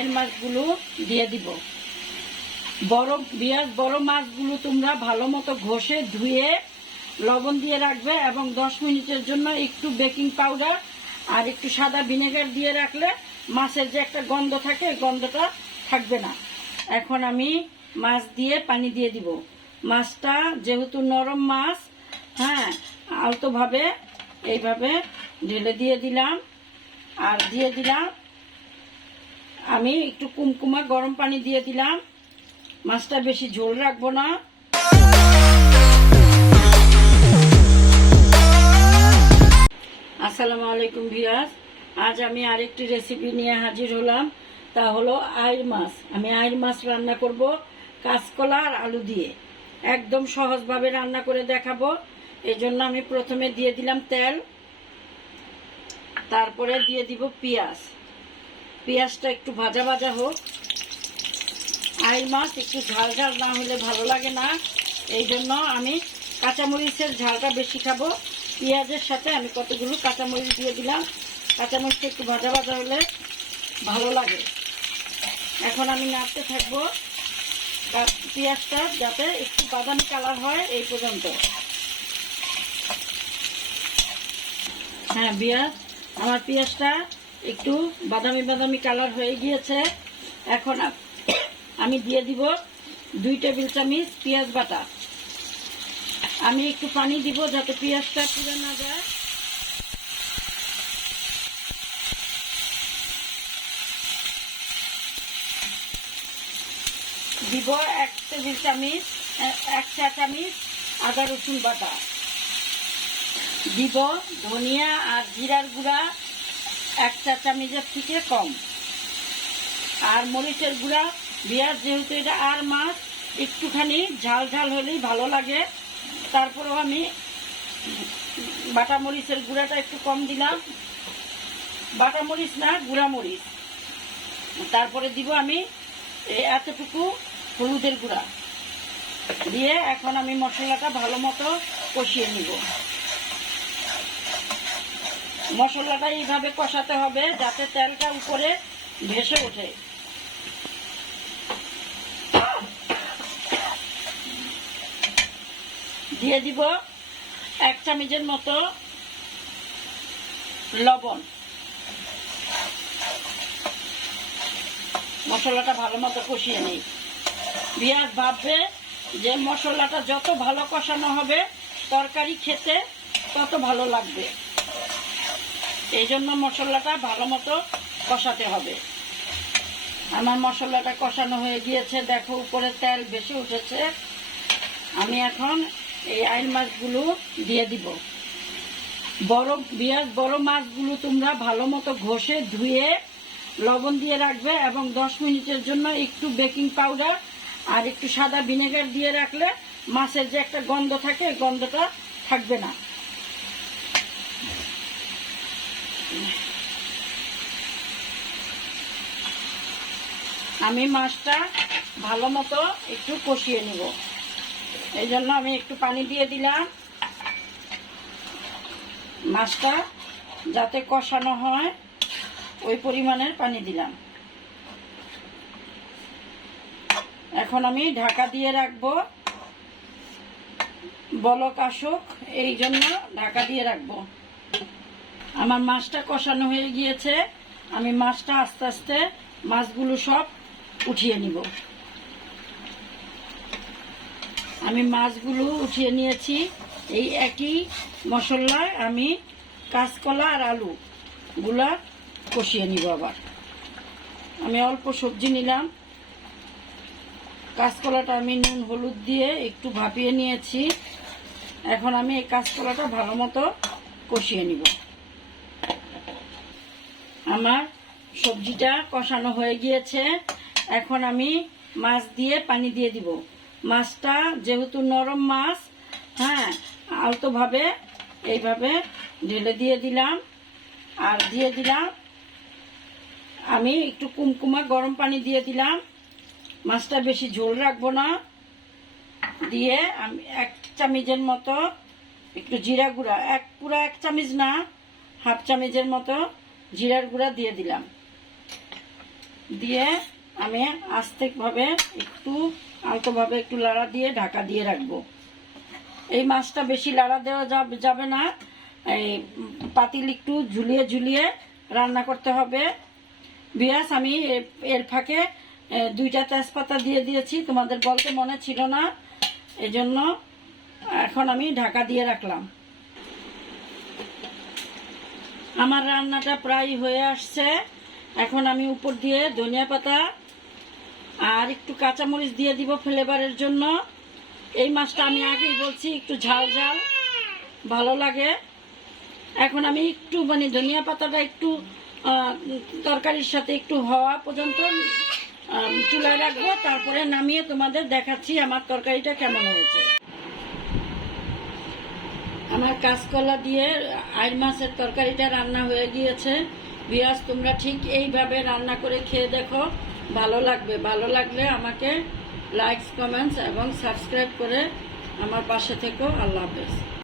আইল মাছগুলো দিয়ে দিব। বড় বিয়াস বড় মাছগুলো তোমরা ভালো মতো ঘষে ধুয়ে লবণ দিয়ে রাখবে এবং দশ মিনিটের জন্য একটু বেকিং পাউডার আর একটু সাদা ভিনেগার দিয়ে রাখলে মাছের যে একটা গন্ধ থাকে গন্ধটা থাকবে না। এখন আমি মাছ দিয়ে পানি দিয়ে দিব। মাছটা যেহেতু নরম মাছ হ্যাঁ আলতোভাবে এইভাবে ঢেলে দিয়ে দিলাম। আর দিয়ে দিলাম আমি একটু কুমকুমা গরম পানি দিয়ে দিলাম। মাছটা বেশি ঝোল রাখব না। আসসালামু আলাইকুম ভিয়াস আজ আমি আরেকটি রেসিপি নিয়ে হাজির হলাম। তা হলো আইর মাছ। আমি আইর মাছ রান্না করব কাঁচকলা আর আলু দিয়ে। একদম সহজভাবে রান্না করে দেখাবো। এই জন্য আমি প্রথমে দিয়ে দিলাম তেল। তারপরে দিয়ে দিব পেঁয়াজ। পেঁয়াজটা একটু ভাজা ভাজা হোক। আইর মাছ একটু ঝাল ঝাল না হলে ভালো লাগে না। এই জন্য আমি কাঁচামরিচের ঝালটা বেশি খাব। পেঁয়াজের সাথে আমি কতগুলো কাঁচামরিচ দিয়ে দিলাম। কাঁচামরিচটা একটু ভাজা ভাজা হলে ভালো লাগে। এখন আমি নাড়তে থাকব। পেঁয়াজটা যাতে একটু বাদামি কালার হয় এই পর্যন্ত। হ্যাঁ পেঁয়াজ আমার পেঁয়াজটা একটু বাদামি বাদামি কালার হয়ে গিয়েছে। এখন আমি দিয়ে দিব দুই টেবিল চামচ পেঁয়াজ বাটা। আমি একটু পানি দিব যাতে পেঁয়াজটা পুড়ে না যায়। দিব এক টেবিল চামচ এক চা চামচ আদা রসুন বাটা। দিব ধনিয়া আর জিরার গুঁড়া এক চা চামচের থেকে কম। আর মরিচের গুঁড়া বিয়ার যেহেতু এটা আর মাছ, একটুখানি ঝাল ঝাল হলেই ভালো লাগে। তারপরেও আমি বাটা মরিচের গুঁড়াটা একটু কম দিলাম। বাটা মরিচ না, গুঁড়া মরিচ। তারপরে দিব আমি এতটুকু হলুদের গুঁড়া। দিয়ে এখন আমি মশলাটা ভালো মতো কষিয়ে নিব। মশলাটা এইভাবে কষাতে হবে যাতে তেলটা উপরে ভেসে ওঠে। দিয়ে দিব এক চামচের মতো লবণ। মশলাটা ভালো মতো কষিয়ে নিই। পেঁয়াজ ভাববে যে মশলাটা যত ভালো কষানো হবে, তরকারি খেতে তত ভালো লাগবে। এই জন্য মশলাটা ভালো মতো কষাতে হবে। আমার মশলাটা কষানো হয়ে গিয়েছে। দেখো, উপরে তেল বেশি উঠেছে। আমি এখন এই আইল মাছগুলো দিয়ে দিব। বড় পেঁয়াজ, বড় মাছগুলো তোমরা ভালো মতো ঘষে ধুয়ে লবণ দিয়ে রাখবে এবং দশ মিনিটের জন্য একটু বেকিং পাউডার আর একটু সাদা ভিনেগার দিয়ে রাখলে মাছের যে একটা গন্ধ থাকে গন্ধটা থাকবে না। আমি মাছটা ভালো মতো একটু কষিয়ে নিব। এই জন্য আমি একটু পানি দিয়ে দিলাম। মাছটা যাতে কষানো হয়, ওই পরিমাণের পানি দিলাম। এখন আমি ঢাকা দিয়ে রাখব। বলক আসুক, এই জন্য ঢাকা দিয়ে রাখব। আমার মাছটা কষানো হয়ে গিয়েছে। আমি মাছটা আস্তে আস্তে মাছগুলো সব উঠিয়ে নিব। আমি মাছগুলো উঠিয়ে নিয়েছি। এই একই মশলায় আমি কাঁচকলা আর আলু গুলা কষিয়ে নিব আবার। আমি অল্প সবজি নিলাম। কাঁচকলাটা আমি নুন, হলুদ দিয়ে একটু ভাপিয়ে নিয়েছি। এখন আমি এই কাঁচকলাটা ভালো মতো কষিয়ে নিব। আমার সবজিটা কষানো হয়ে গিয়েছে। এখন আমি মাছ দিয়ে পানি দিয়ে দিব। মাছটা যেহেতু নরম মাছ হ্যাঁ আলতোভাবে এইভাবে ঢেলে দিয়ে দিলাম। আর দিয়ে দিলাম, আমি একটু কুমকুমা গরম পানি দিয়ে দিলাম। মাছটা বেশি ঝোল রাখব না। দিয়ে আমি এক চামচের মতো একটু জিরা গুঁড়া, এক পুরো এক চামচ না, হাফ চামচের মতো জিরার গুঁড়া দিয়ে দিলাম। দিয়ে আমি আস্তেভাবে একটু আলতোভাবে একটু লাড়া দিয়ে ঢাকা দিয়ে রাখব। এই মাছটা বেশি লাড়া দেওয়া যাবে না। এই পাতিল একটু ঝুলিয়ে ঝুলিয়ে রান্না করতে হবে। বিয়াস, আমি এর ফাঁকে দুইটা তেজপাতা দিয়ে দিয়েছি। তোমাদের বলতে মনে ছিল না। এজন্য এখন আমি ঢাকা দিয়ে রাখলাম। আমার রান্নাটা প্রায় হয়ে আসছে। এখন আমি উপর দিয়ে ধনিয়া পাতা আর একটু কাঁচামরিচ দিয়ে দিব ফ্লেভারের জন্য। এই মাছটা আমি আগেই বলছি, একটু ঝাল ঝাল, ভালো লাগে। এখন আমি একটু মানে ধনিয়া পাতাটা একটু তরকারির সাথে একটু হওয়া পর্যন্ত চুলায় রাখব। তারপরে নামিয়ে তোমাদের দেখাচ্ছি আমার তরকারিটা কেমন হয়েছে। আমার কাঁচকলা দিয়ে আইর মাছের তরকারিটা রান্না হয়ে গিয়েছে। বিয়াস, তোমরা ঠিক এইভাবে রান্না করে খেয়ে দেখো। ভালো লাগবে, ভালো লাগলে আমাকে লাইকস কমেন্টস এবং সাবস্ক্রাইব করে আমার পাশে থেকেও আল্লাহ হাফেজ।